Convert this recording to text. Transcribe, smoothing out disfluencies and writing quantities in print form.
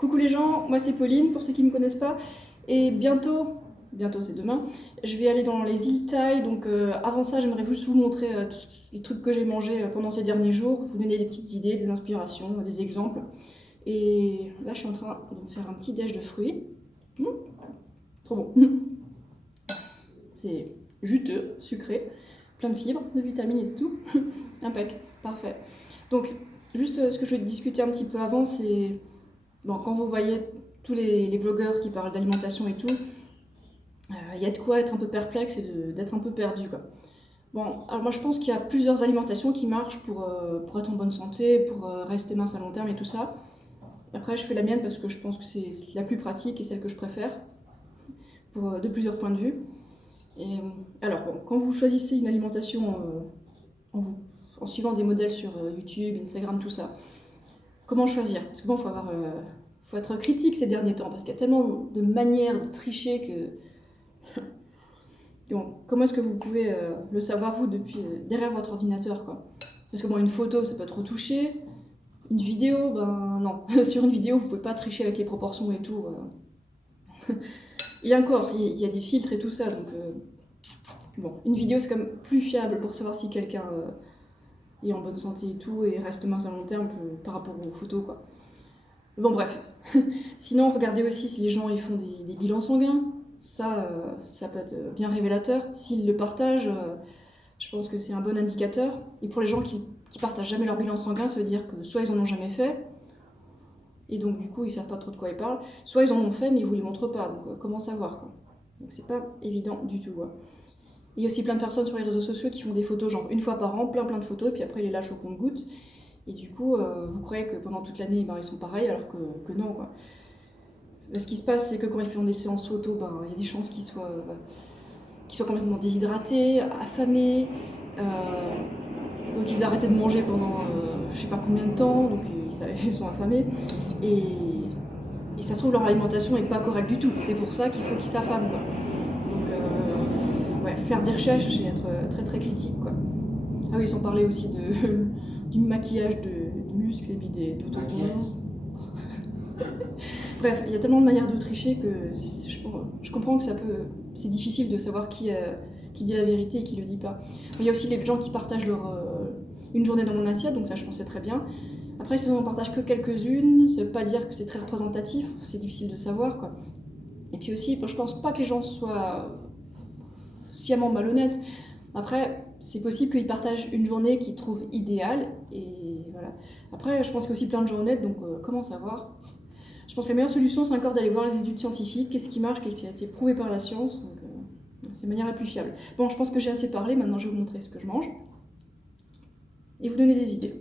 Coucou les gens, moi c'est Pauline, pour ceux qui ne me connaissent pas, et bientôt c'est demain, je vais aller dans les îles Thaï, donc avant ça j'aimerais juste vous montrer tous les trucs que j'ai mangés pendant ces derniers jours, vous donner des petites idées, des inspirations, des exemples. Et là je suis en train de me faire un petit déj de fruits. Trop bon. C'est juteux, sucré, plein de fibres, de vitamines et de tout. Impec, parfait. Donc juste ce que je vais discuter un petit peu avant, c'est... Bon, quand vous voyez tous les vlogueurs qui parlent d'alimentation et tout, il y a de quoi être un peu perplexe et d'être un peu perdu, quoi. Bon, alors moi je pense qu'il y a plusieurs alimentations qui marchent pour être en bonne santé, pour rester mince à long terme et tout ça. Après je fais la mienne parce que je pense que c'est la plus pratique et celle que je préfère, de plusieurs points de vue. Et, alors bon, quand vous choisissez une alimentation en suivant des modèles sur YouTube, Instagram, tout ça, comment choisir? Parce que bon, faut être critique ces derniers temps, parce qu'il y a tellement de manières de tricher que... Donc, comment est-ce que vous pouvez le savoir, vous, depuis derrière votre ordinateur, quoi? Parce que bon, une photo, ça peut être retouché. Une vidéo, ben non. Sur une vidéo, vous pouvez pas tricher avec les proportions et tout. Et encore, il y a des filtres et tout ça, donc... Bon, une vidéo, c'est quand même plus fiable pour savoir si quelqu'un est en bonne santé et tout, et reste mince à long terme par rapport aux photos, quoi. Bon, bref. Sinon, regardez aussi si les gens ils font des bilans sanguins. Ça peut être bien révélateur. S'ils le partagent, je pense que c'est un bon indicateur. Et pour les gens qui partagent jamais leur bilan sanguin, ça veut dire que soit ils en ont jamais fait, et donc du coup ils savent pas trop de quoi ils parlent, soit ils en ont fait mais ils vous les montrent pas, donc comment savoir, quoi. Donc c'est pas évident du tout, quoi. Il y a aussi plein de personnes sur les réseaux sociaux qui font des photos genre une fois par an, plein de photos, et puis après ils les lâchent au compte-gouttes. Et du coup, vous croyez que pendant toute l'année, ben, ils sont pareils, alors que non, quoi. Ce qui se passe, c'est que quand ils font des séances photos, ben, il y a des chances qu'ils soient complètement déshydratés, affamés. Donc ils arrêtaient de manger pendant je sais pas combien de temps, donc ils sont affamés. Et ça se trouve, leur alimentation est pas correcte du tout. C'est pour ça qu'il faut qu'ils s'affament, quoi. Donc, ouais, faire des recherches et être très critique, quoi. Ah oui, ils ont parlé aussi du maquillage de muscles et puis d'autotons. Bref, il y a tellement de manières de tricher que je comprends que c'est difficile de savoir qui dit la vérité et qui le dit pas. Il y a aussi les gens qui partagent une journée dans mon assiette, donc ça je pensais très bien. Après, si on en partage que quelques-unes, ça veut pas dire que c'est très représentatif, c'est difficile de savoir, quoi. Et puis aussi, je pense pas que les gens soient sciemment malhonnêtes. Après, c'est possible qu'ils partagent une journée qu'ils trouvent idéale, et voilà. Après, je pense qu'il y a aussi plein de journées, donc comment savoir? Je pense que la meilleure solution, c'est encore d'aller voir les études scientifiques, qu'est-ce qui marche, qu'est-ce qui a été prouvé par la science, donc c'est la manière la plus fiable. Bon, je pense que j'ai assez parlé, maintenant je vais vous montrer ce que je mange, et vous donner des idées.